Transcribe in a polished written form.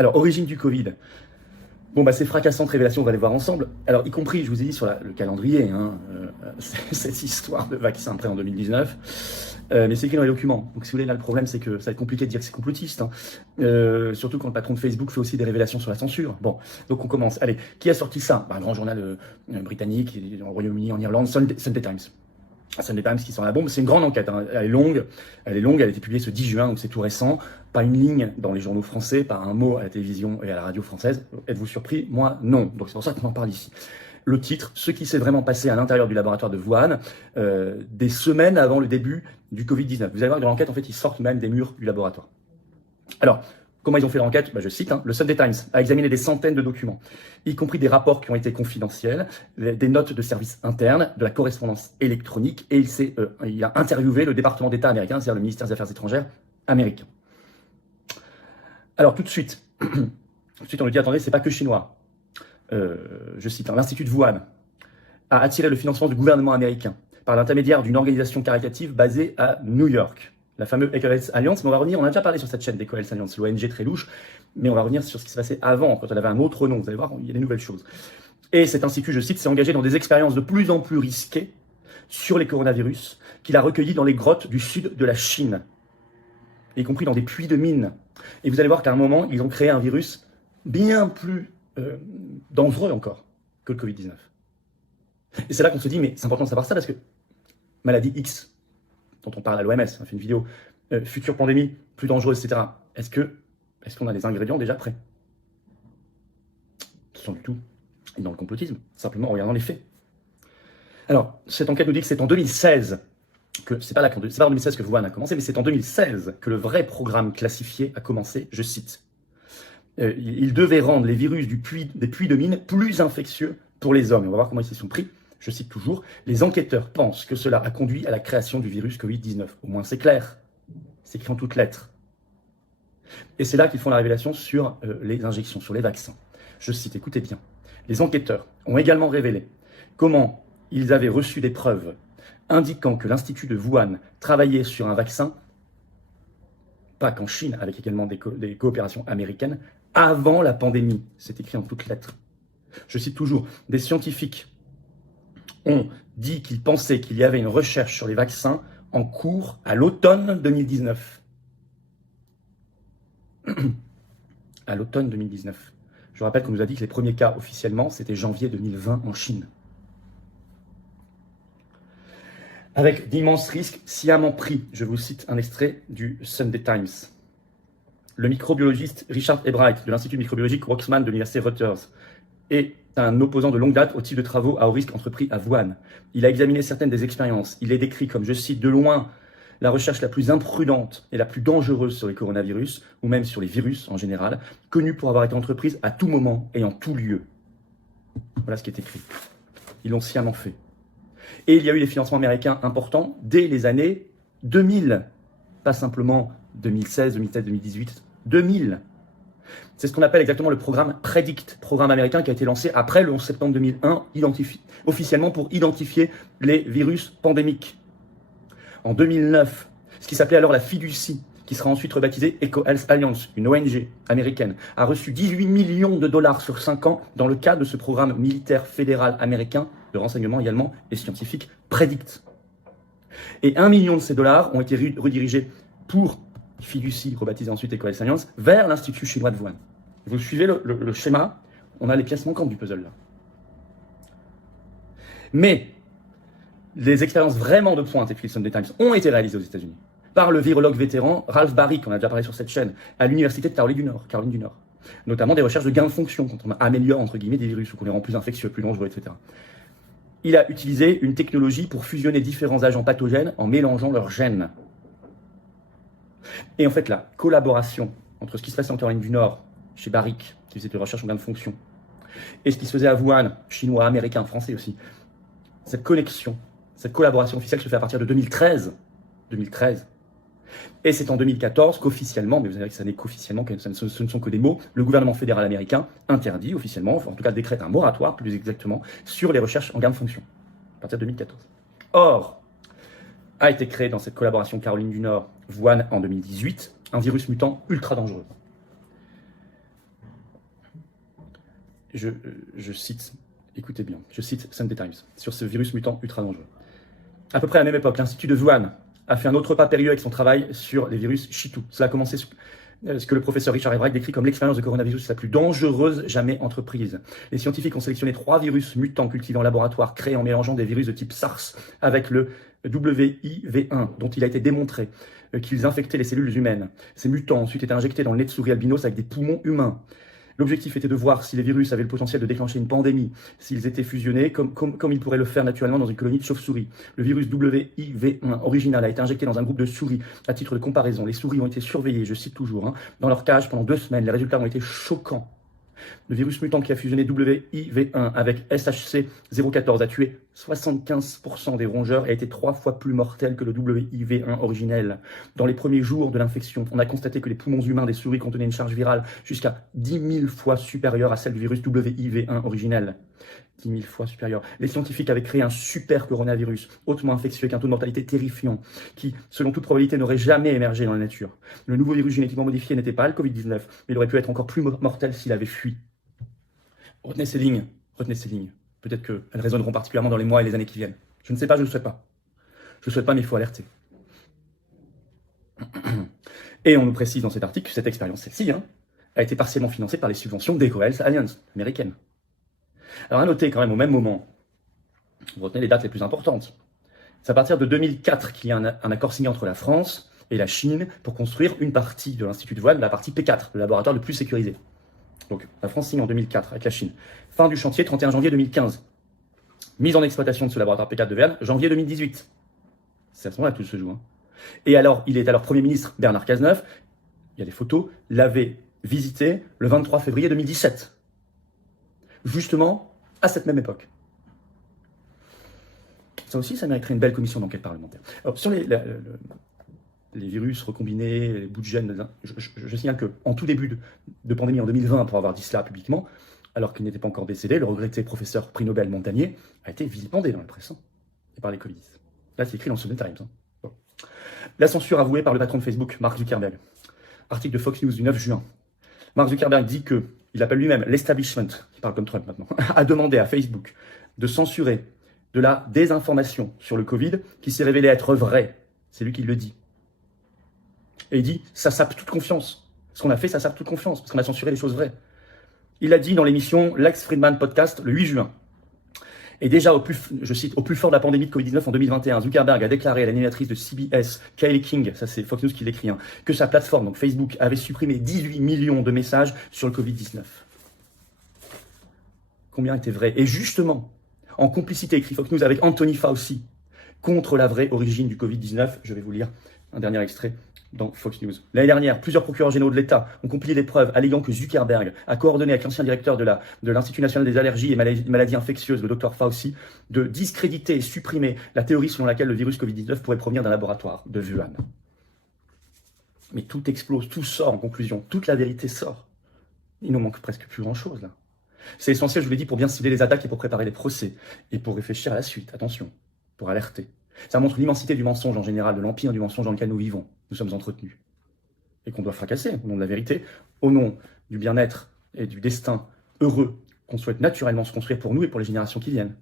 Alors, origine du Covid. Bon, bah, ces fracassantes révélations, on va les voir ensemble. Alors, y compris, je vous ai dit sur le calendrier, cette histoire de vaccin prêt en 2019. Mais c'est écrit dans les documents. Donc, si vous voulez, là, le problème, c'est que ça va être compliqué de dire que c'est complotiste. Surtout quand le patron de Facebook fait aussi des révélations sur la censure. Bon, donc on commence. Allez, qui a sorti ça? Un grand journal britannique, au Royaume-Uni, en Irlande, Sunday Times. Sunday Times qui sort la bombe. C'est une grande enquête. Elle est longue. Elle a été publiée ce 10 juin, donc c'est tout récent. Pas une ligne dans les journaux français, pas un mot à la télévision et à la radio française. Êtes-vous surpris? Moi, non. Donc c'est pour ça qu'on en parle ici. Le titre, ce qui s'est vraiment passé à l'intérieur du laboratoire de Wuhan, des semaines avant le début du Covid-19. Vous allez voir que dans l'enquête, en fait, ils sortent même des murs du laboratoire. Alors, comment ils ont fait l'enquête? Je cite, le Sunday Times a examiné des centaines de documents, y compris des rapports qui ont été confidentiels, des notes de services internes, de la correspondance électronique, et il a interviewé le département d'État américain, c'est-à-dire le ministère des Affaires étrangères américain. Alors tout de suite, on lui dit, attendez, c'est pas que chinois. Je cite, l'Institut de Wuhan a attiré le financement du gouvernement américain par l'intermédiaire d'une organisation caritative basée à New York, la fameuse Eco-Health Alliance. Mais on va revenir, on a déjà parlé sur cette chaîne d'Eco-Health Alliance, l'ONG très louche, mais on va revenir sur ce qui s'est passé avant, quand elle avait un autre nom. Vous allez voir, il y a des nouvelles choses. Et cet institut, je cite, s'est engagé dans des expériences de plus en plus risquées sur les coronavirus, qu'il a recueillis dans les grottes du sud de la Chine, y compris dans des puits de mines. Et vous allez voir qu'à un moment, ils ont créé un virus bien plus dangereux encore que le Covid-19. Et c'est là qu'on se dit, mais c'est important de savoir ça, parce que maladie X, dont on parle à l'OMS, on fait une vidéo, future pandémie, plus dangereuse, etc. Est-ce qu'on a des ingrédients déjà prêts? Sans du tout. Et dans le complotisme, simplement en regardant les faits. Alors, cette enquête nous dit que c'est en 2016, c'est pas en 2016 que Wuhan a commencé, mais c'est en 2016 que le vrai programme classifié a commencé, je cite. Il devait rendre les virus des puits de mine plus infectieux pour les hommes. Et on va voir comment ils s'y sont pris. Je cite toujours, les enquêteurs pensent que cela a conduit à la création du virus Covid-19. Au moins c'est clair, c'est écrit en toutes lettres. Et c'est là qu'ils font la révélation sur les injections, sur les vaccins. Je cite, écoutez bien, les enquêteurs ont également révélé comment ils avaient reçu des preuves indiquant que l'Institut de Wuhan travaillait sur un vaccin, pas qu'en Chine, avec également des coopérations américaines, avant la pandémie. C'est écrit en toutes lettres. Je cite toujours, des scientifiques ont dit qu'ils pensaient qu'il y avait une recherche sur les vaccins en cours à l'automne 2019. À l'automne 2019. Je rappelle qu'on nous a dit que les premiers cas officiellement, c'était janvier 2020 en Chine. Avec d'immenses risques sciemment pris. Je vous cite un extrait du Sunday Times. Le microbiologiste Richard Ebright de l'Institut microbiologique Waksman de l'Université Rutgers est un opposant de longue date au type de travaux à haut risque entrepris à Wuhan. Il a examiné certaines des expériences. Il est décrit comme, je cite, de loin, la recherche la plus imprudente et la plus dangereuse sur les coronavirus, ou même sur les virus en général, connue pour avoir été entreprise à tout moment et en tout lieu. Voilà ce qui est écrit. Ils l'ont sciemment fait. Et il y a eu des financements américains importants dès les années 2000. Pas simplement 2016, 2017, 2018, 2000. C'est ce qu'on appelle exactement le programme PREDICT, programme américain qui a été lancé après le 11 septembre 2001, officiellement pour identifier les virus pandémiques. En 2009, ce qui s'appelait alors la FIDUCI, qui sera ensuite rebaptisée Eco-Health Alliance, une ONG américaine, a reçu 18 millions de dollars sur 5 ans dans le cadre de ce programme militaire fédéral américain, de renseignement également et scientifique, PREDICT. Et 1 million de ces dollars ont été redirigés pour FIDUCI, rebaptisé ensuite Eco-Health Alliance, vers l'Institut chinois de Wuhan. Vous suivez le schéma, on a les pièces manquantes du puzzle là. Mais les expériences vraiment de pointe, écrit le Sunday Times, ont été réalisées aux États-Unis par le virologue vétéran Ralph Baric, qu'on a déjà parlé sur cette chaîne, à l'université de Caroline du Nord. Notamment des recherches de gain de fonction, quand on améliore entre guillemets des virus ou qu'on les rend plus infectieux, plus dangereux, etc. Il a utilisé une technologie pour fusionner différents agents pathogènes en mélangeant leurs gènes. Et en fait, la collaboration entre ce qui se passait en Caroline du Nord, chez Baric, qui faisait des recherches en gain de fonction, et ce qui se faisait à Wuhan, chinois, américain, français aussi, cette connexion, cette collaboration officielle se fait à partir de 2013. Et c'est en 2014 qu'officiellement, mais vous savez que ça n'est qu'officiellement, ce ne sont que des mots, le gouvernement fédéral américain interdit officiellement, en tout cas décrète un moratoire plus exactement, sur les recherches en gain de fonction, à partir de 2014. Or, a été créé dans cette collaboration Caroline du Nord, Wuhan en 2018, un virus mutant ultra dangereux. je cite, écoutez bien, je cite Sunday Times, sur ce virus mutant ultra dangereux. À peu près à la même époque, l'Institut de Wuhan a fait un autre pas périlleux avec son travail sur les virus Chitou. Cela a commencé ce que le professeur Richard Ebright décrit comme l'expérience de coronavirus la plus dangereuse jamais entreprise. Les scientifiques ont sélectionné 3 virus mutants cultivés en laboratoire, créés en mélangeant des virus de type SARS avec le WIV1, dont il a été démontré qu'ils infectaient les cellules humaines. Ces mutants ont ensuite été injectés dans le nez de souris albinos avec des poumons humains. L'objectif était de voir si les virus avaient le potentiel de déclencher une pandémie, s'ils étaient fusionnés, comme ils pourraient le faire naturellement dans une colonie de chauves-souris. Le virus WIV1 original a été injecté dans un groupe de souris. À titre de comparaison, les souris ont été surveillées, je cite toujours, dans leur cage pendant 2 semaines. Les résultats ont été choquants. Le virus mutant qui a fusionné WIV1 avec SHC-014 a tué 75% des rongeurs et a été 3 fois plus mortel que le WIV1 originel. Dans les premiers jours de l'infection, on a constaté que les poumons humains des souris contenaient une charge virale jusqu'à 10 000 fois supérieure à celle du virus WIV1 originel. 10 000 fois supérieure. Les scientifiques avaient créé un super coronavirus, hautement infectieux, avec un taux de mortalité terrifiant, qui, selon toute probabilité, n'aurait jamais émergé dans la nature. Le nouveau virus génétiquement modifié n'était pas le Covid-19, mais il aurait pu être encore plus mortel s'il avait fui. Retenez ces lignes, retenez ces lignes. Peut-être qu'elles résonneront particulièrement dans les mois et les années qui viennent. Je ne sais pas, je ne le souhaite pas. Je ne le souhaite pas, mais il faut alerter. Et on nous précise dans cet article que cette expérience, celle-ci, a été partiellement financée par les subventions d'EcoHealth Alliance américaine. Alors à noter quand même au même moment, vous retenez les dates les plus importantes. C'est à partir de 2004 qu'il y a un accord signé entre la France et la Chine pour construire une partie de l'Institut de Wuhan, la partie P4, le laboratoire le plus sécurisé. Donc la France signe en 2004 avec la Chine. Fin du chantier, 31 janvier 2015. Mise en exploitation de ce laboratoire P4 de Wuhan, janvier 2018. C'est à ce moment-là que tout se joue. Et alors, il est alors Premier ministre Bernard Cazeneuve, il y a des photos, l'avait visité le 23 février 2017. Justement, à cette même époque. Ça aussi, ça mériterait une belle commission d'enquête parlementaire. Alors, sur les virus recombinés, les bouts de gènes, je signale qu'en tout début de pandémie, en 2020, pour avoir dit cela publiquement, alors qu'il n'était pas encore décédé, le regretté professeur prix Nobel Montagnier a été vilipendé dans la presse, et par les covidistes. Là, c'est écrit dans Sunday Times. Bon. La censure avouée par le patron de Facebook, Mark Zuckerberg. Article de Fox News du 9 juin. Mark Zuckerberg dit que, il appelle lui-même l'establishment, qui parle comme Trump maintenant, a demandé à Facebook de censurer de la désinformation sur le Covid qui s'est révélée être vraie. C'est lui qui le dit. Et il dit, ça sape toute confiance. Ce qu'on a fait, ça sape toute confiance, parce qu'on a censuré les choses vraies. Il l'a dit dans l'émission Lex Fridman Podcast le 8 juin. Et déjà, je cite, au plus fort de la pandémie de Covid-19 en 2021, Zuckerberg a déclaré à l'animatrice de CBS, Kayleigh King, ça c'est Fox News qui l'écrit, que sa plateforme, donc Facebook, avait supprimé 18 millions de messages sur le Covid-19. Combien étaient vrais? Et justement, en complicité, écrit Fox News, avec Anthony Fauci, contre la vraie origine du Covid-19, je vais vous lire un dernier extrait dans Fox News. L'année dernière, plusieurs procureurs généraux de l'État ont compilé des preuves alléguant que Zuckerberg a coordonné avec l'ancien directeur de l'Institut national des allergies et maladies infectieuses, le Dr Fauci, de discréditer et supprimer la théorie selon laquelle le virus Covid-19 pourrait provenir d'un laboratoire de Wuhan. Mais tout explose, tout sort en conclusion, toute la vérité sort. Il nous manque presque plus grand-chose là. C'est essentiel, je vous l'ai dit, pour bien cibler les attaques et pour préparer les procès, et pour réfléchir à la suite, attention, pour alerter. Ça montre l'immensité du mensonge en général, de l'empire du mensonge dans lequel nous vivons, nous sommes entretenus. Et qu'on doit fracasser au nom de la vérité, au nom du bien-être et du destin heureux qu'on souhaite naturellement se construire pour nous et pour les générations qui viennent.